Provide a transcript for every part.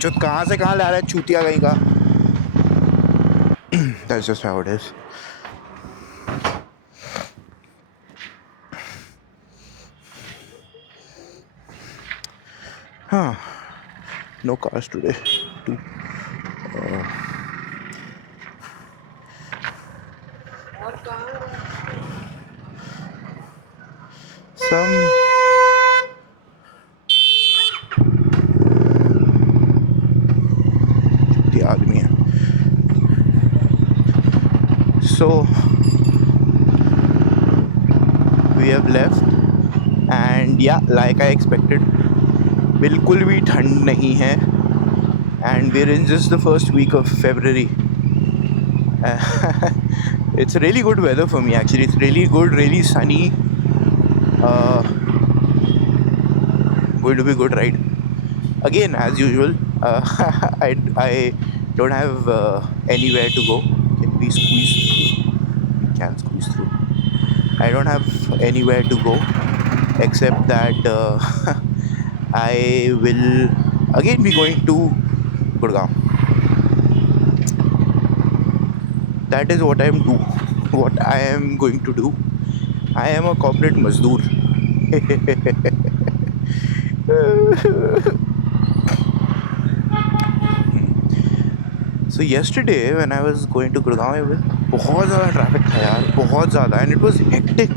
जो कहाँ से कहाँ ला रहा है चूतिया कहीं का. That's just how it is. Huh. No cars today. Two. Some the आदमी है. So we have left and yeah, like I expected, बिल्कुल भी ठंड नहीं है. And we're in just the first week of February. It's really good weather for me actually. It's really good, really sunny. Going to be good, right? Again, as usual, I don't have anywhere to go. Can we squeeze through? We can squeeze through. I don't have anywhere to go except that I will again be going to Gurgaon. That is what what I am going to do. I am a corporate mazdoor. So yesterday when I was going to Gurgaon, बहुत ज़्यादा traffic था यार, बहुत ज़्यादा, and it was hectic,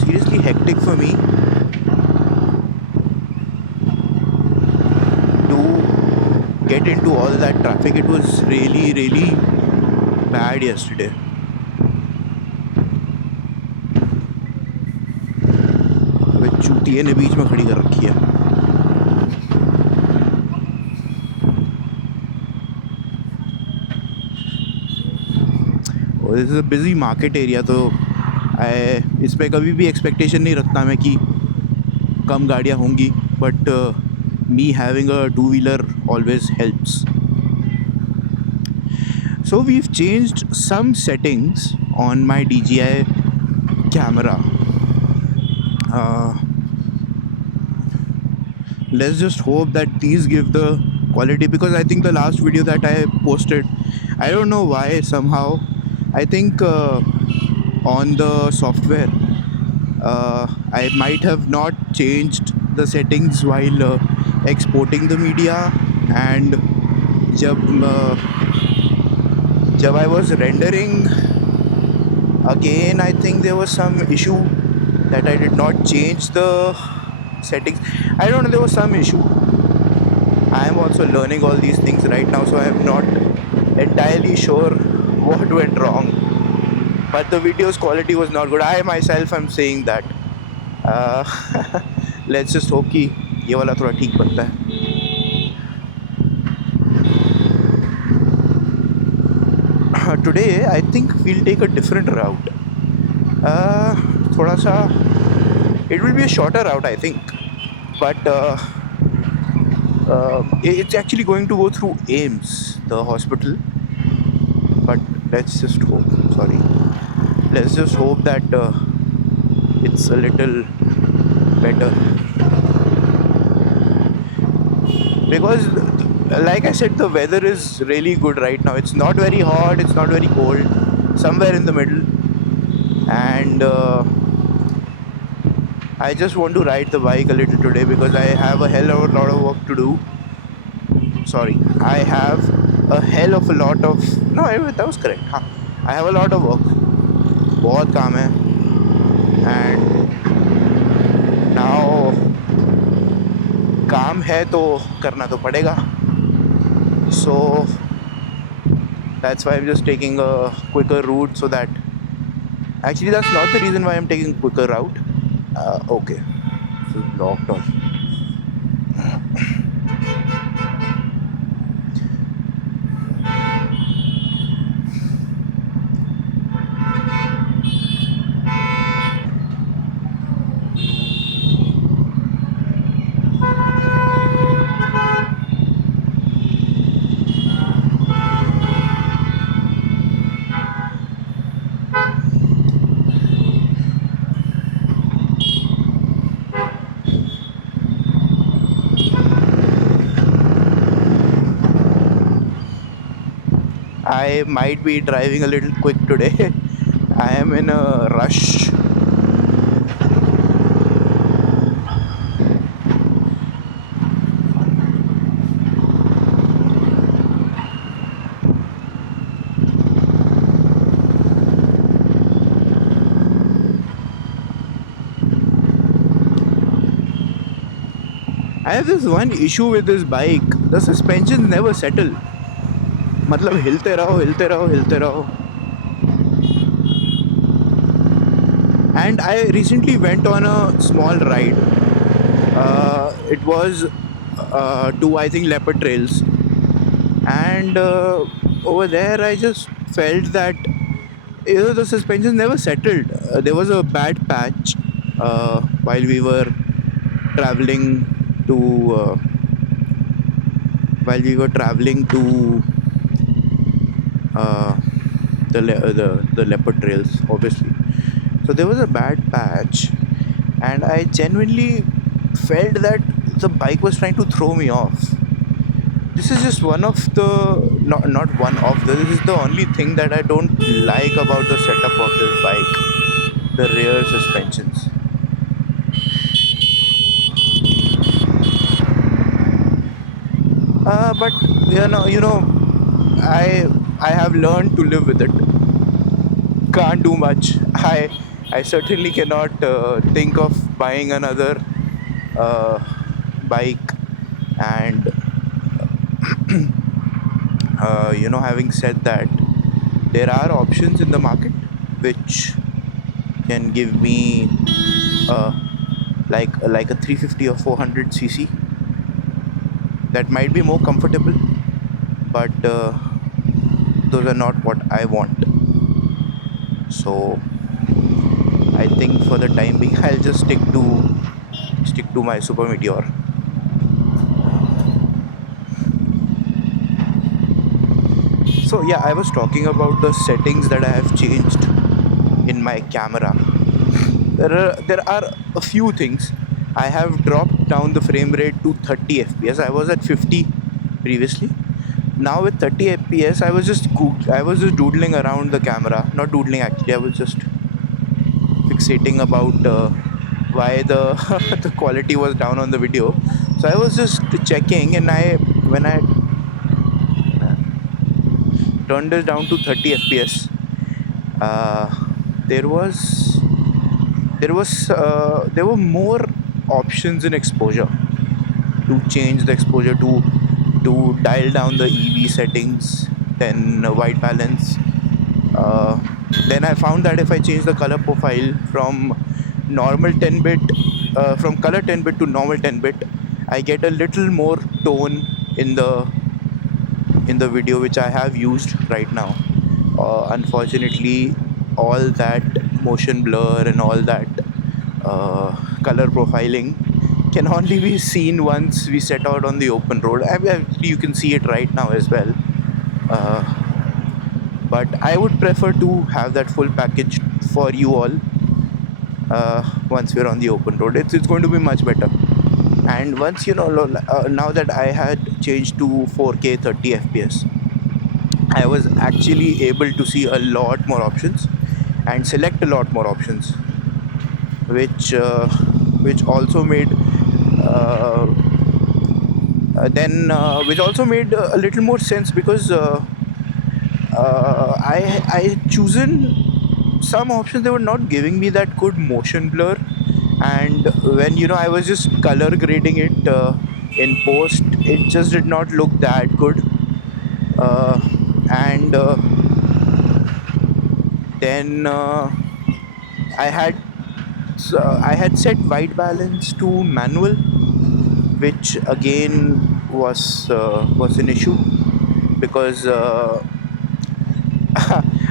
seriously hectic for me to get into all that traffic. It was really bad yesterday. अबे चूतिए ने बीच में खड़ी कर रखी है. और this is a busy market area, तो इस पर कभी भी एक्सपेक्टेशन नहीं रखता मैं कि कम गाड़ियाँ होंगी, but me having a two wheeler always helps. So we've changed some settings on my DJI camera. Let's just hope that these give the quality, because I think the last video that I posted, I don't know why, somehow I think on the software I might have not changed the settings while exporting the media, and जब I was rendering again, I think there was some issue that I did not change the settings. I don't know, there was some issue. I am also learning all these things right now, so I am not entirely sure what went wrong, but the video's quality was not good. I myself am saying that. Let's just hope कि ये वाला थोड़ा ठीक बनता है. Today I think we'll take a different route. थोड़ा सा, it will be a shorter route I think, but it's actually going to go through AIIMS, the hospital. But let's just hope that it's a little better, because like I said, the weather is really good right now. It's not very hot, it's not very cold, somewhere in the middle. And I just want to ride the bike a little today because I have a hell of a lot of work to do. I have a hell of a lot of, no, that was correct. हाँ, I have a lot of work, बहुत काम है, and now काम है तो करना तो पड़ेगा. So that's why I'm just taking a quicker route, so that actually that's not the reason why I'm taking a quicker route. Okay, so locked off. I might be driving a little quick today. I am in a rush. I have this one issue with this bike. The suspensions never settle. मतलब हिलते रहो हिलते रहो हिलते रहो. And I recently went on a small ride. It was to, I think, leopard trails, and over there I just felt that the suspension never settled. There was a bad patch while we were traveling to uh, the leopard trails, obviously. So there was a bad patch, and I genuinely felt that the bike was trying to throw me off. This is just one of the not one of the this is the only thing that I don't like about the setup of this bike, the rear suspensions. But I have learned to live with it. Can't do much. I certainly cannot think of buying another uh, bike. And having said that, there are options in the market which can give me uh, like a 350 or 400 cc that might be more comfortable, but those are not what I want. So I think for the time being I'll just stick to my Super Meteor. So yeah, I was talking about the settings that I have changed in my camera. There are a few things. I have dropped down the frame rate to 30 fps. I was at 50 previously. Now with 30 fps, I was just doodling around the camera. Not doodling actually. I was just fixating about why the the quality was down on the video. So I was just checking, and I when I turned this down to 30 fps, uh, there was there were more options in exposure to change the exposure to dial down the EV settings, then white balance. Uh, then I found that if I change the color profile from normal 10-bit, from color 10-bit to normal 10-bit, I get a little more tone in the video which I have used right now. Unfortunately, all that motion blur and all that color profiling can only be seen once we set out on the open road. You can see it right now as well. Uh, but I would prefer to have that full package for you all once we're on the open road. It's going to be much better. And once now that I had changed to 4K 30 FPS, I was actually able to see a lot more options and select a lot more options, which also made then which also made a little more sense, because I chosen some options. They were not giving me that good motion blur, and when I was just color grading it in post, it just did not look that good. And then I had set white balance to manual, which again was an issue, because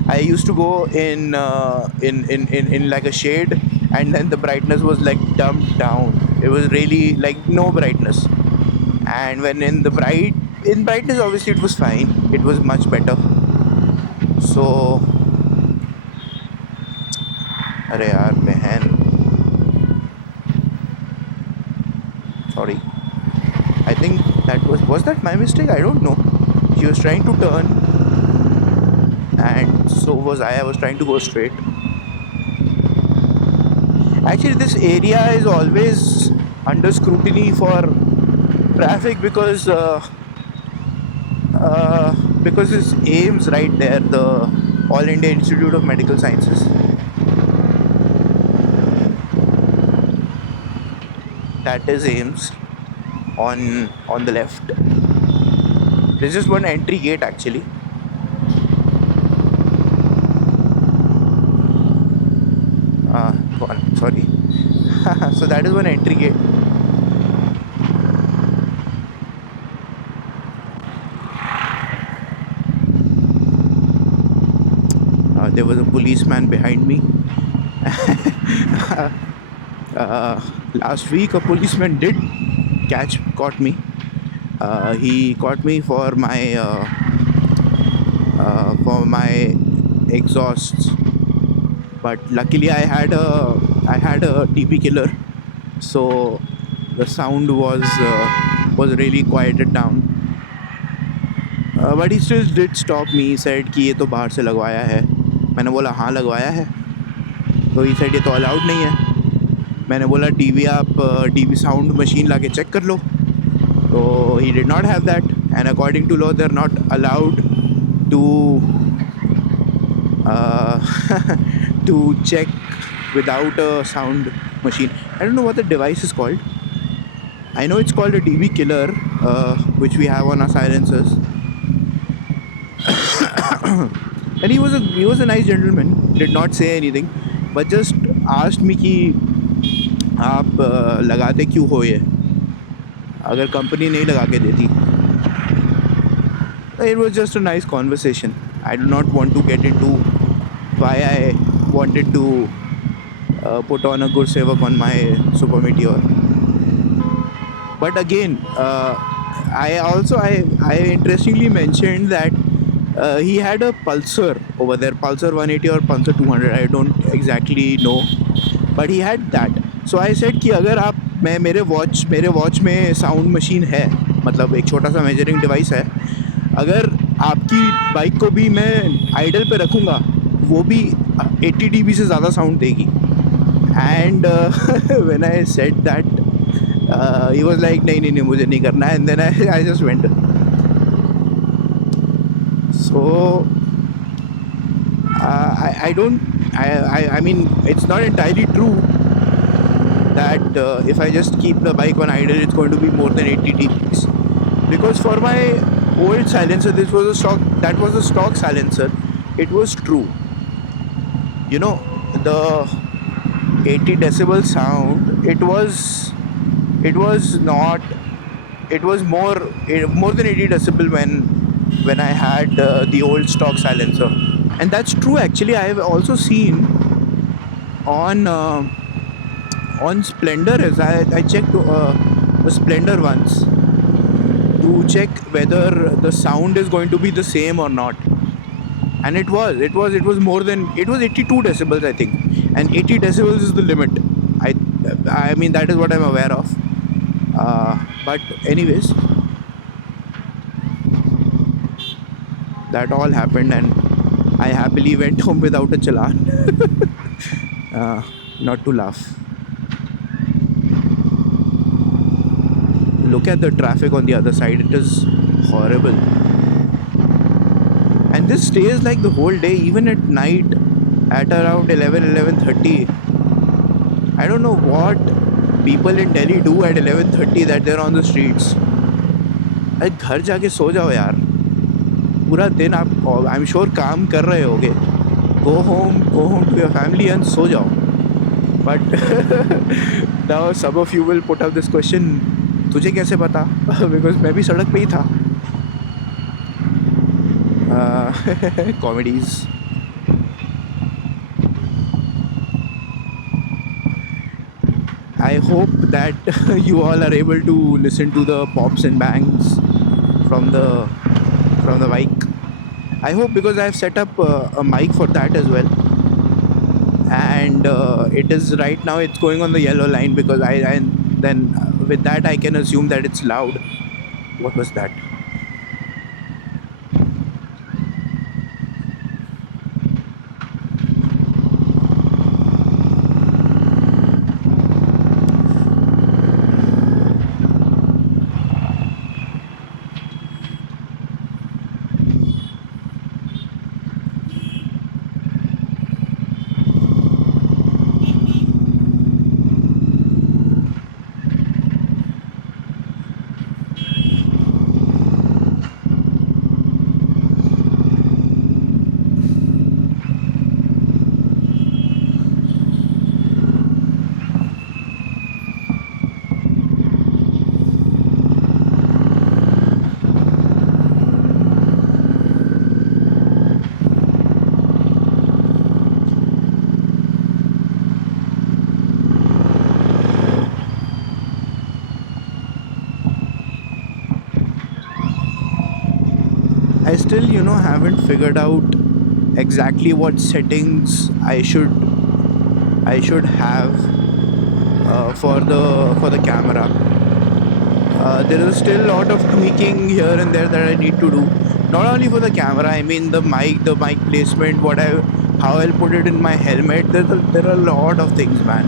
I used to go in like a shade, and then the brightness was like dumped down. It was really like no brightness. And when in brightness, obviously it was fine. It was much better. So अरे यार बहन, sorry. I think that was that my mistake? I don't know. She was trying to turn. and so was I. I was trying to go straight. Actually, this area is always under scrutiny for traffic because it's AIMS right there, the All India Institute of Medical Sciences. That is AIMS on the left. There's just one entry gate actually. Go on, sorry. So that is one entry gate. There was a policeman behind me. Last week, a policeman did caught me. He caught me for my exhausts, but luckily I had a TP killer, so the sound was really quieted down. But he still did stop me. He said कि ये तो बाहर से लगवाया है. मैंने बोला हाँ लगवाया है. तो he said ये तो अलाउड नहीं है. मैंने बोला टीवी साउंड मशीन ला के चेक कर लो. तो he did not have that, and according to law they're not allowed to to check without a sound machine. I don't know what the device is called. I know it's called a DB killer, which we have on our silencers. And he was a nice gentleman. Did not say anything, but just asked me कि आप लगाते क्यों हो ये, अगर company नहीं लगा के देती. It was just a nice conversation. I do not want to get into why I wanted to put on a good sevak on my Super Meteor. But again, I interestingly mentioned that he had a Pulsar over there, Pulsar 180 or Pulsar 200. I don't exactly know, but he had that. So I said कि अगर आप मेरे watch में sound machine है, मतलब एक छोटा सा मेजरिंग डिवाइस है, अगर आपकी बाइक को भी मैं आइडल पे रखूँगा वो भी 80 dB से ज़्यादा साउंड देगी. And when I said that he was like नहीं मुझे नहीं करना है. And then I just went. So I mean it's not entirely true that if I just keep the bike on idle it's going to be more than 80 dBs, because for my old silencer that was a stock silencer, it was true. You know, the 80 decibel sound, it was more than 80 decibel when I had the old stock silencer. And that's true actually. I have also seen on Splendor, as I checked the Splendor once to check whether the sound is going to be the same or not, and it was more than, it was 82 decibels I think, and 80 decibels is the limit. I mean that is what I'm aware of. But anyways, that all happened and I happily went home without a challan. Not to laugh. Look at the traffic on the other side. It is horrible. And this stays like the whole day, even at night at around 11:30. I don't know what people in Delhi do at 11:30 that they're on the streets. अरे घर जाके सो जाओ यार. पूरा दिन आप, I am sure, काम कर रहे होगे. Go home to your family and सो जाओ. But now some of you will put up this question, तुझे कैसे पता? बिकॉज मैं भी सड़क पे ही था. Comedies. I hope that you all are able to listen to the pops and bangs from the bike. I hope, because I have set up a mic for that as well, and it is right now it's going on the yellow line, because I then with that I can assume that it's loud. What was that? still, haven't figured out exactly what settings I should have for the camera. There is still a lot of tweaking here and there that I need to do. Not only for the camera, I mean the mic placement, how I'll put it in my helmet. There are a lot of things, man,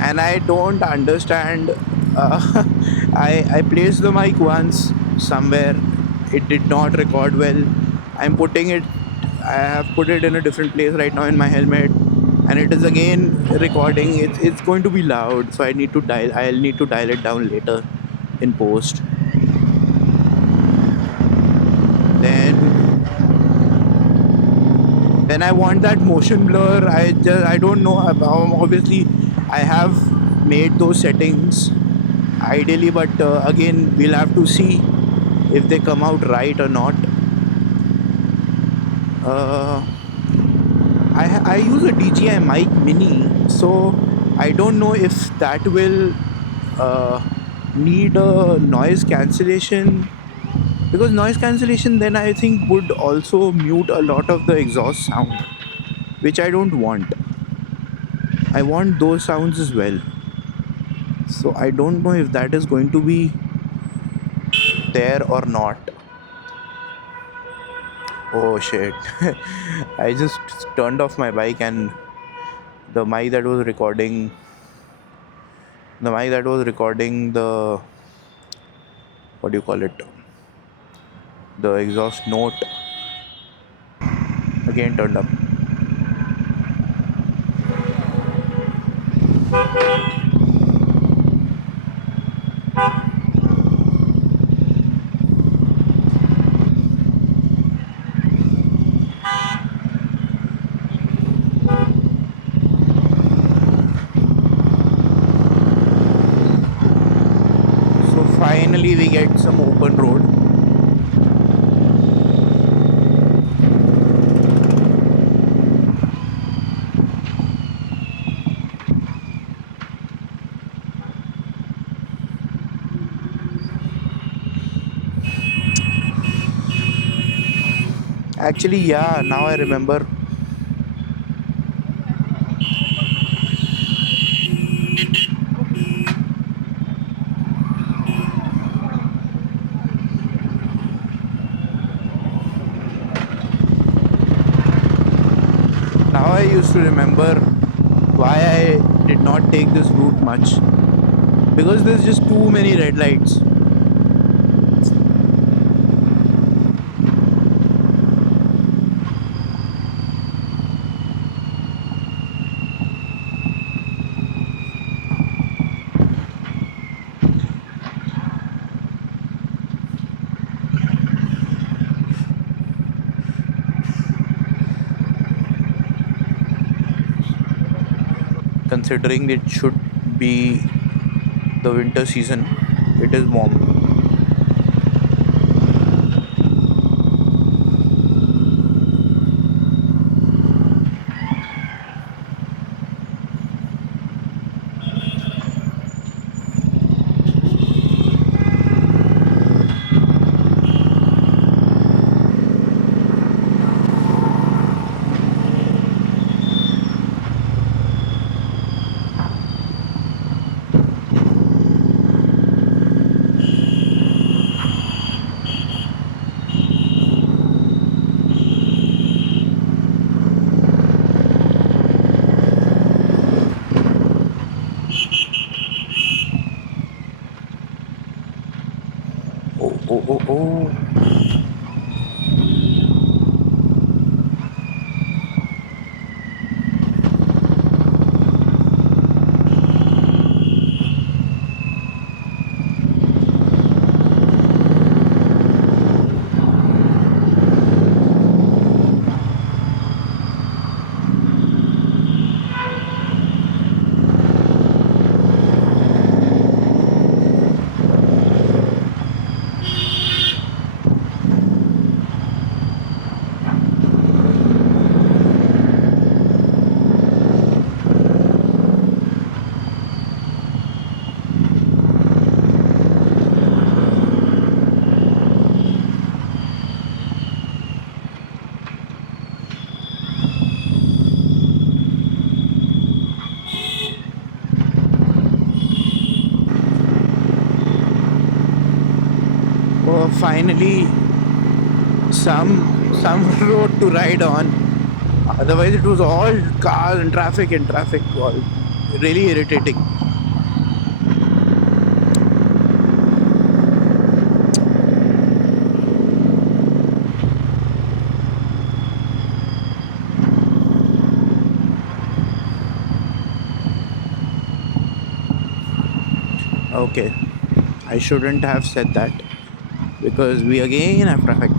and I don't understand. I placed the mic once somewhere. It did not record well. I'm putting it. I have put it in a different place right now in my helmet, and it is again recording. It's going to be loud, so I'll need to dial it down later in post. Then I want that motion blur. I don't know. Obviously, I have made those settings ideally, but again, we'll have to see if they come out right or not. Uh, I use a DJI Mic Mini, so I don't know if that will uh, need a noise cancellation, because noise cancellation then I think would also mute a lot of the exhaust sound, which I don't want. I want those sounds as well. So I don't know if that is going to be there or not. Oh shit. I just turned off my bike, and the mic that was recording the, what do you call it, the exhaust note, again turned up. So finally we get some open road. Actually, yeah, now I remember. Now I used to remember why I did not take this route much, because there's just too many red lights. Considering it should be the winter season, it is warm. Oh, oh, oh, oh. finally some road to ride on. Otherwise, it was all cars and traffic, all really irritating. Okay, I shouldn't have said that because we again have traffic.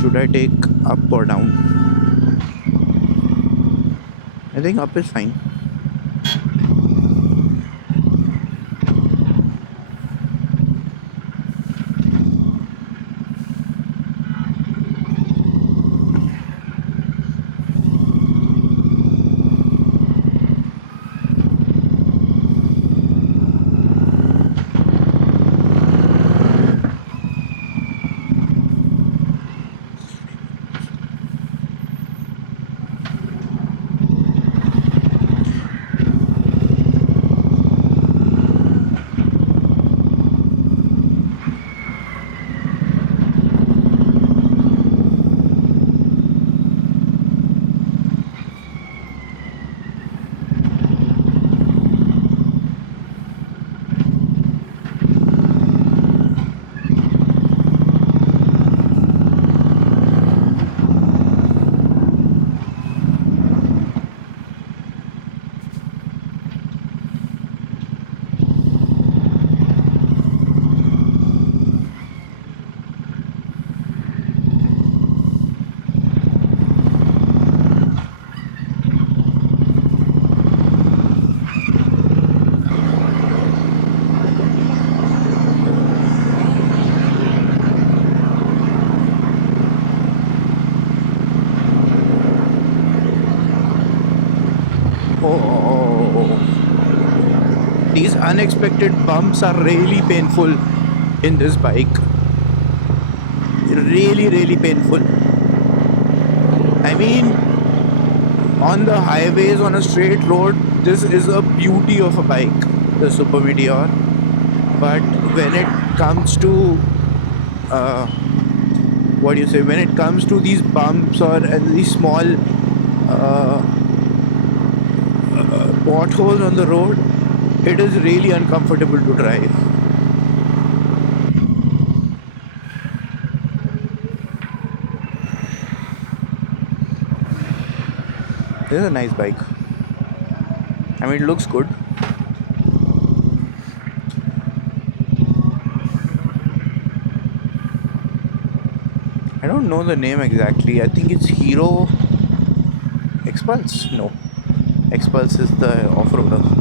Should I take up or down? I think up is fine. Oh, these unexpected bumps are really painful in this bike. Really, really painful. I mean, on the highways, on a straight road, this is a beauty of a bike, the Super Meteor. But when it comes to what do you say? When it comes to these bumps or these small potholes on the road, it is really uncomfortable to drive. This is a nice bike. I mean, it looks good. I don't know the name exactly. I think it's Hero Expulse. No, Expulse is the off-roader.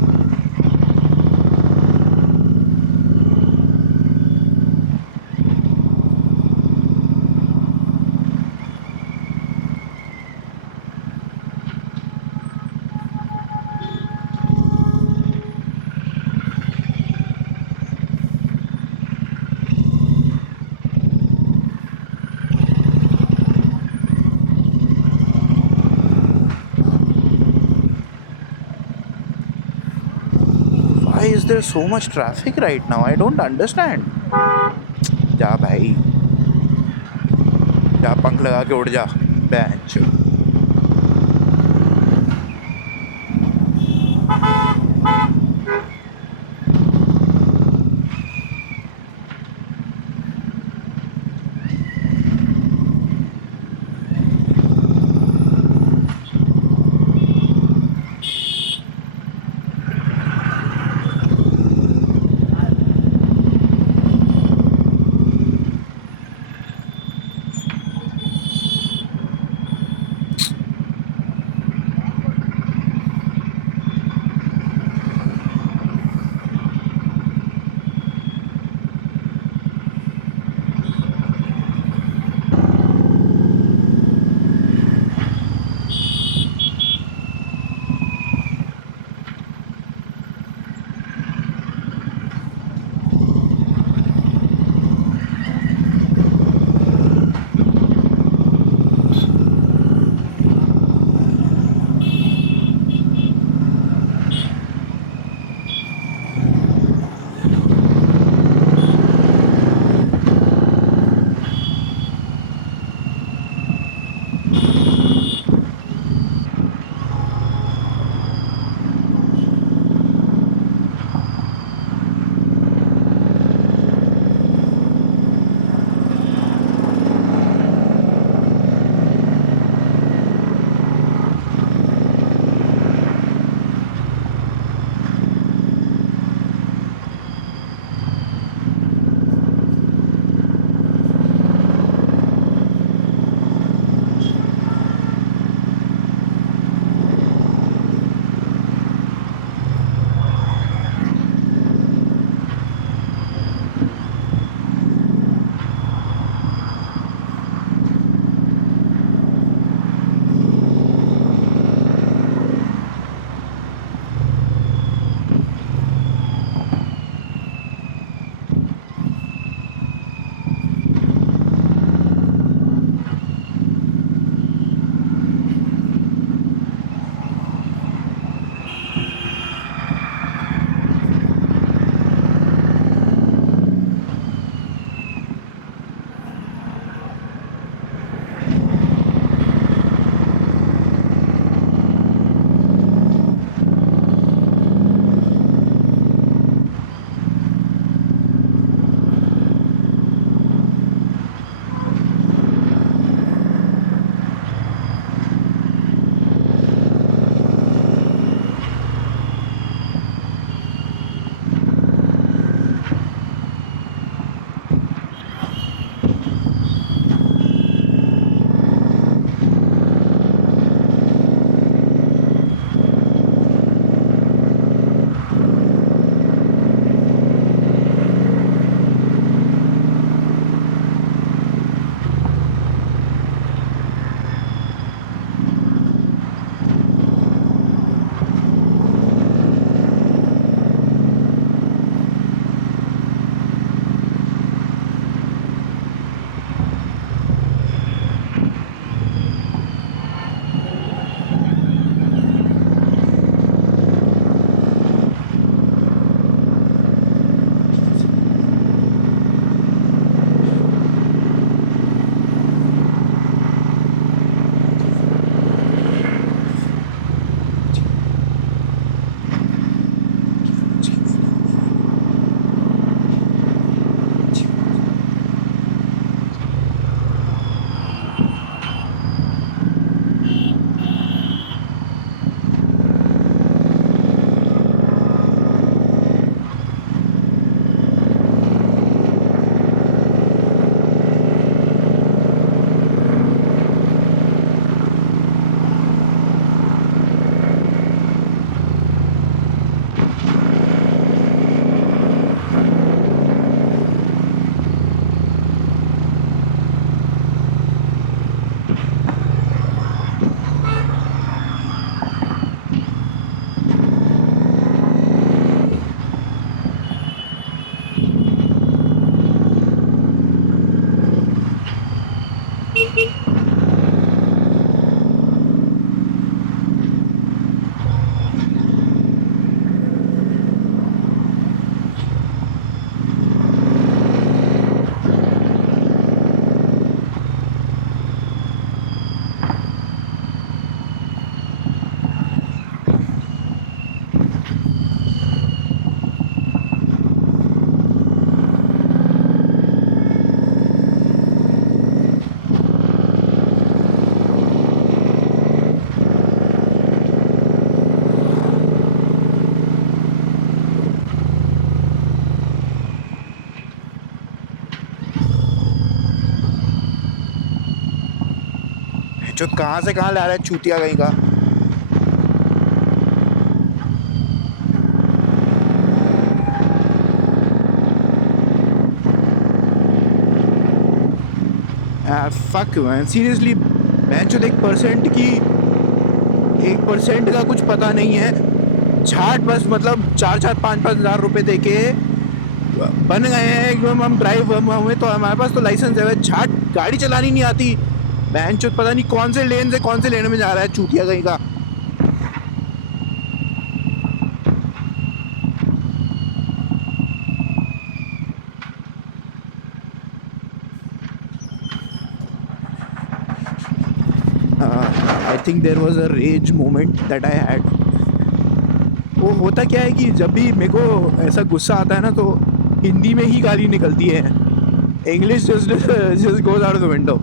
Why is there so much traffic right now? I don't understand. जा भाई, जा पंख लगा के उड़ जा bench. बेंचोद कहाँ से कहाँ ला रहा है चूतिया कहीं का। फक मैन सीरियसली बेंचोद 1% का कुछ पता नहीं है। झाट बस मतलब 4-5 रुपए दे के बन गए हैं एकदम हम ड्राइव हमें तो हमारे पास तो लाइसेंस है, झाट गाड़ी चलानी नहीं आती। बेंचोद पता नहीं कौन से लेन से कौन से लेन में जा रहा है चूतिया कहीं का। I think there was a rage moment that I had. वो होता क्या है कि जब भी मेरे को ऐसा गुस्सा आता है ना तो हिंदी में ही गाली निकलती है, English just goes out of the window.